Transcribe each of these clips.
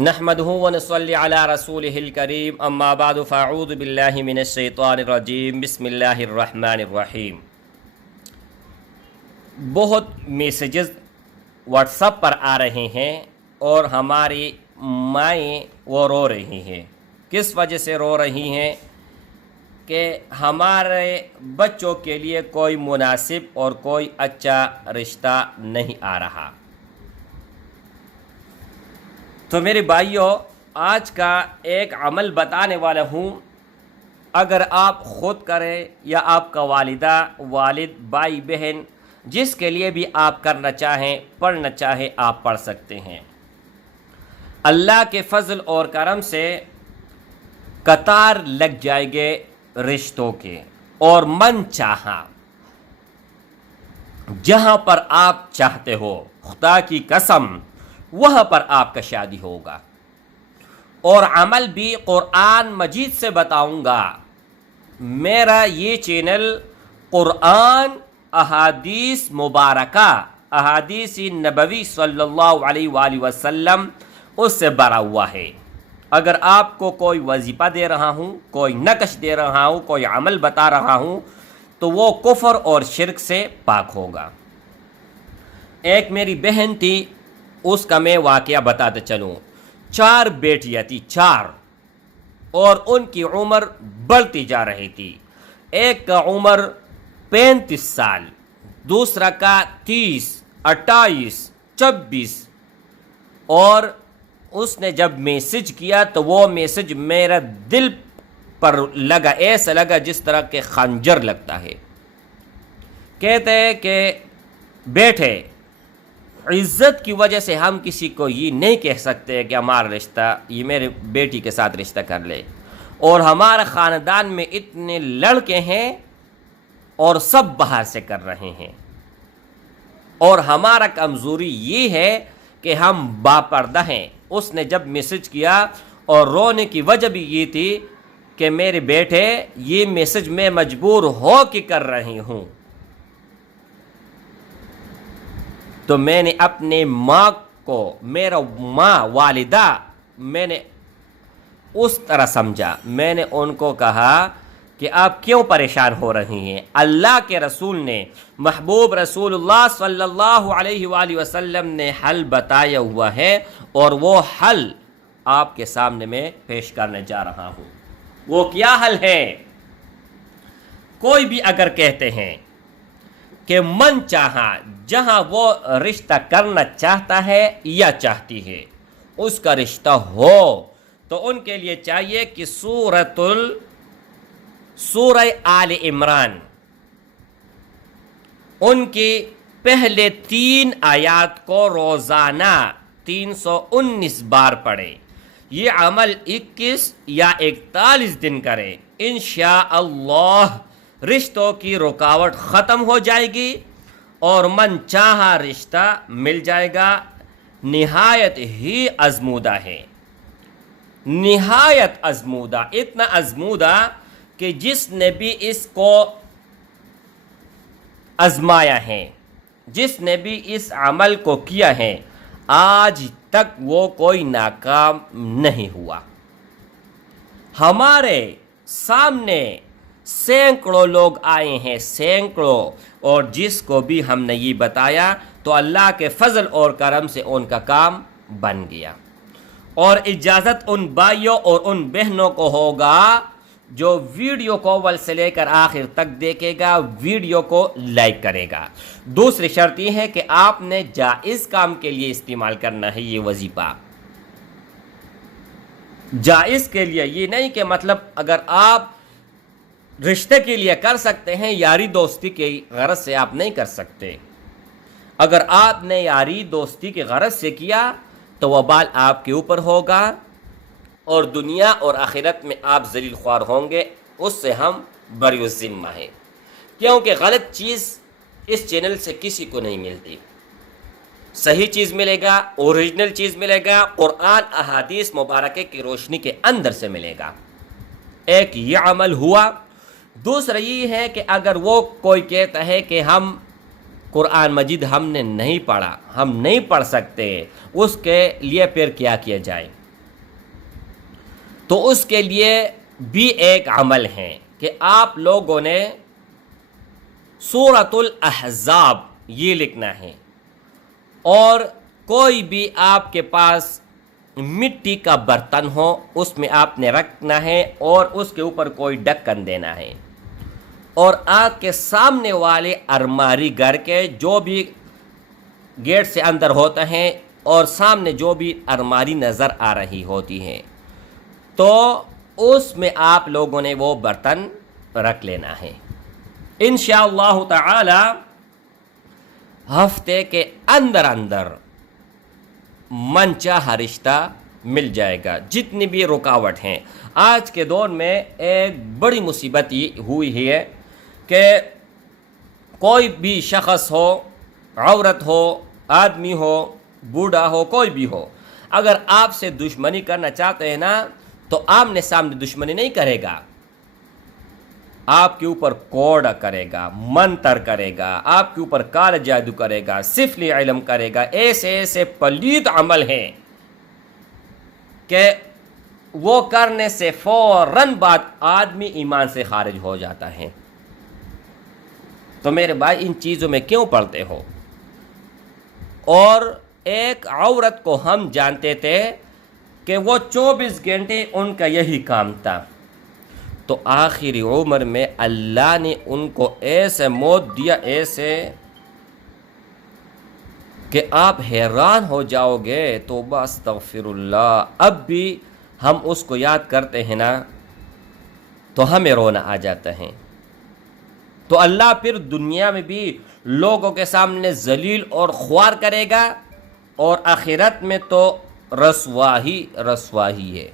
نحمدہ ونصلی علی رسولہ الکریم اما بعد فاعوذ باللہ من الشیطان الرجیم بسم اللہ الرحمن الرحیم۔ بہت میسیجز واٹس ایپ پر آ رہے ہیں اور ہماری مائیں وہ رو رہی ہیں۔ کس وجہ سے رو رہی ہیں؟ کہ ہمارے بچوں کے لیے کوئی مناسب اور کوئی اچھا رشتہ نہیں آ رہا۔ تو میرے بھائیوں، آج کا ایک عمل بتانے والا ہوں، اگر آپ خود کریں یا آپ کا والدہ، والد، بھائی، بہن، جس کے لیے بھی آپ کرنا چاہیں، پڑھنا چاہیں، آپ پڑھ سکتے ہیں۔ اللہ کے فضل اور کرم سے قطار لگ جائے گے رشتوں کے، اور من چاہا جہاں پر آپ چاہتے ہو، خدا کی قسم وہاں پر آپ کا شادی ہوگا۔ اور عمل بھی قرآن مجید سے بتاؤں گا۔ میرا یہ چینل قرآن، احادیث مبارکہ، احادیث نبوی صلی اللہ علیہ وآلہ وسلم اس سے بھرا ہوا ہے۔ اگر آپ کو کوئی وظیفہ دے رہا ہوں، کوئی نقش دے رہا ہوں، کوئی عمل بتا رہا ہوں، تو وہ کفر اور شرک سے پاک ہوگا۔ ایک میری بہن تھی، اس کا میں واقعہ بتاتے چلوں۔ 4 بیٹیاں تھی، 4، اور ان کی عمر بڑھتی جا رہی تھی۔ ایک کا عمر 35 سال، دوسرا کا 30، 28، 26، اور اس نے جب میسج کیا تو وہ میسج میرا دل پر لگا، ایسا لگا جس طرح کے خنجر لگتا ہے۔ کہتے ہیں کہ بیٹے، عزت کی وجہ سے ہم کسی کو یہ نہیں کہہ سکتے کہ ہمارا رشتہ، یہ میرے بیٹی کے ساتھ رشتہ کر لے، اور ہمارے خاندان میں اتنے لڑکے ہیں اور سب باہر سے کر رہے ہیں، اور ہمارا کمزوری یہ ہے کہ ہم باپردہ ہیں۔ اس نے جب میسج کیا، اور رونے کی وجہ بھی یہ تھی کہ میرے بیٹے، یہ میسج میں مجبور ہو کے کر رہی ہوں۔ تو میں نے اپنے ماں کو، میرا ماں، والدہ، میں نے اس طرح سمجھا۔ میں نے ان کو کہا کہ آپ کیوں پریشان ہو رہی ہیں؟ اللہ کے رسول نے، محبوب رسول اللہ صلی اللہ علیہ وآلہ وسلم نے حل بتایا ہوا ہے، اور وہ حل آپ کے سامنے میں پیش کرنے جا رہا ہوں۔ وہ کیا حل ہے؟ کوئی بھی اگر کہتے ہیں کہ من چاہا جہاں وہ رشتہ کرنا چاہتا ہے یا چاہتی ہے، اس کا رشتہ ہو، تو ان کے لیے چاہیے کہ سورہ آل عمران، ان کی پہلے 3 آیات کو روزانہ 319 بار پڑھے۔ یہ عمل 21 یا 41 دن کرے، انشاءاللہ رشتوں کی رکاوٹ ختم ہو جائے گی اور من چاہا رشتہ مل جائے گا۔ نہایت ہی آزمودہ ہے، نہایت آزمودہ، اتنا آزمودہ کہ جس نے بھی اس کو آزمایا ہے، جس نے بھی اس عمل کو کیا ہے، آج تک وہ کوئی ناکام نہیں ہوا۔ ہمارے سامنے سینکڑوں لوگ آئے ہیں، سینکڑوں، اور جس کو بھی ہم نے یہ بتایا تو اللہ کے فضل اور کرم سے ان کا کام بن گیا۔ اور اجازت ان بھائیوں اور ان بہنوں کو ہوگا جو ویڈیو کو اول سے لے کر آخر تک دیکھے گا، ویڈیو کو لائک کرے گا۔ دوسری شرط یہ ہے کہ آپ نے جائز کام کے لیے استعمال کرنا ہے یہ وظیفہ، جائز کے لیے، یہ نہیں کہ مطلب اگر آپ رشتے کے لیے کر سکتے ہیں، یاری دوستی کے غرض سے آپ نہیں کر سکتے۔ اگر آپ نے یاری دوستی کے غرض سے کیا تو وبال آپ کے اوپر ہوگا، اور دنیا اور آخرت میں آپ ذلیل خوار ہوں گے۔ اس سے ہم بری الذمہ ہیں، کیونکہ غلط چیز اس چینل سے کسی کو نہیں ملتی۔ صحیح چیز ملے گا، اوریجنل چیز ملے گا، قرآن احادیث مبارکہ کی روشنی کے اندر سے ملے گا۔ ایک یہ عمل ہوا۔ دوسرا یہ ہے کہ اگر وہ کوئی کہتا ہے کہ ہم قرآن مجید ہم نے نہیں پڑھا، ہم نہیں پڑھ سکتے، اس کے لیے پھر کیا کیا جائے؟ تو اس کے لیے بھی ایک عمل ہے کہ آپ لوگوں نے سورۃ الاحزاب یہ لکھنا ہے، اور کوئی بھی آپ کے پاس مٹی کا برتن ہو اس میں آپ نے رکھنا ہے، اور اس کے اوپر کوئی ڈھکن دینا ہے، اور آگ کے سامنے والے الماری گھر کے جو بھی گیٹ سے اندر ہوتا ہے اور سامنے جو بھی الماری نظر آ رہی ہوتی ہے، تو اس میں آپ لوگوں نے وہ برتن رکھ لینا ہے۔ انشاءاللہ تعالی ہفتے کے اندر اندر من چاہا رشتہ مل جائے گا۔ جتنی بھی رکاوٹ ہیں، آج کے دور میں ایک بڑی مصیبت یہ ہوئی ہے کہ کوئی بھی شخص ہو، عورت ہو، آدمی ہو، بوڑھا ہو، کوئی بھی ہو، اگر آپ سے دشمنی کرنا چاہتے ہیں نا تو آمنے سامنے دشمنی نہیں کرے گا، آپ کے اوپر کوڑا کرے گا، منتر کرے گا، آپ کے اوپر کالا جادو کرے گا، سفلی علم کرے گا، ایسے ایسے پلید عمل ہیں کہ وہ کرنے سے فوراً بعد آدمی ایمان سے خارج ہو جاتا ہے۔ تو میرے بھائی ان چیزوں میں کیوں پڑتے ہو؟ اور ایک عورت کو ہم جانتے تھے کہ وہ 24 گھنٹے ان کا یہی کام تھا، تو آخری عمر میں اللہ نے ان کو ایسے موت دیا، ایسے کہ آپ حیران ہو جاؤ گے۔ توبہ استغفر اللہ، اب بھی ہم اس کو یاد کرتے ہیں نا تو ہمیں رونا آ جاتا ہے۔ تو اللہ پھر دنیا میں بھی لوگوں کے سامنے ذلیل اور خوار کرے گا، اور آخرت میں تو رسوائی ہے۔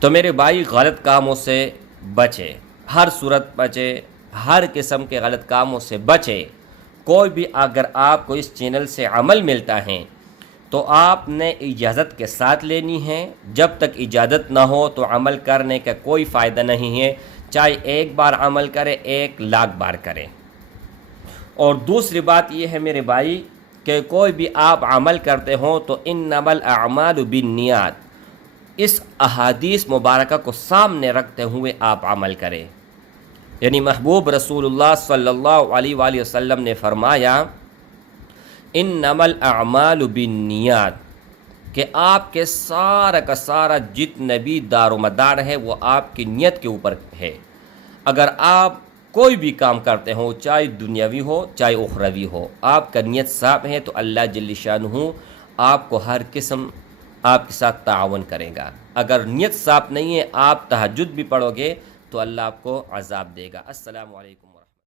تو میرے بھائی غلط کاموں سے بچے، ہر صورت بچے، ہر قسم کے غلط کاموں سے بچے۔ کوئی بھی اگر آپ کو اس چینل سے عمل ملتا ہے تو آپ نے اجازت کے ساتھ لینی ہے، جب تک اجازت نہ ہو تو عمل کرنے کا کوئی فائدہ نہیں ہے، چاہے ایک بار عمل کرے 1,00,000 بار کرے۔ اور دوسری بات یہ ہے میرے بھائی کہ کوئی بھی آپ عمل کرتے ہوں تو انما الاعمال بالنیات، اس احادیث مبارکہ کو سامنے رکھتے ہوئے آپ عمل کریں۔ یعنی محبوب رسول اللہ صلی اللہ علیہ وآلہ وسلم نے فرمایا انما الاعمال بالنیات، کہ آپ کے سارا کا سارا جتنا بھی دار و مدار ہے وہ آپ کی نیت کے اوپر ہے۔ اگر آپ کوئی بھی کام کرتے ہوں، چاہے دنیاوی ہو چاہے اخروی ہو، آپ کا نیت صاف ہے تو اللہ جل شانہ آپ کو ہر قسم آپ کے ساتھ تعاون کرے گا۔ اگر نیت صاف نہیں ہے، آپ تہجد بھی پڑھو گے تو اللہ آپ کو عذاب دے گا۔ السلام علیکم۔